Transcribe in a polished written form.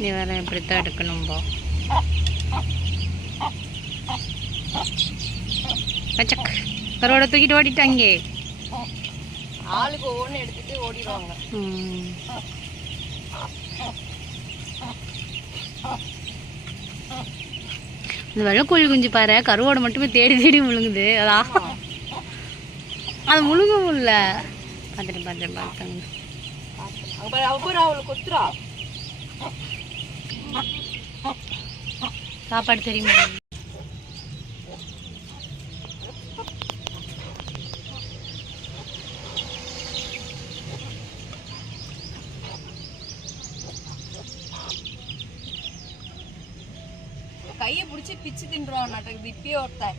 நீ வேற எப்படித்தான் எடுக்கணும்போ பச்சக் கருவோட தூக்கிட்டு ஓடிட்டாங்க. ஆளுக்கு ஒவ்வொன்று எடுத்துட்டு ஓடிடுவாங்க. இந்த வெள்ளக்கோழி குஞ்சு பாரு, கருவோட மட்டுமே தேடி தேடி முழுங்குது. அதா அது முழுங்கவும் இல்லை. பார்த்தாங்க சாப்பாடு தெரியுமா? கையை பிடிச்சி பிச்சு தின்றுவான் நாட்டுக்கு இப்பயே ஒருத்தன்.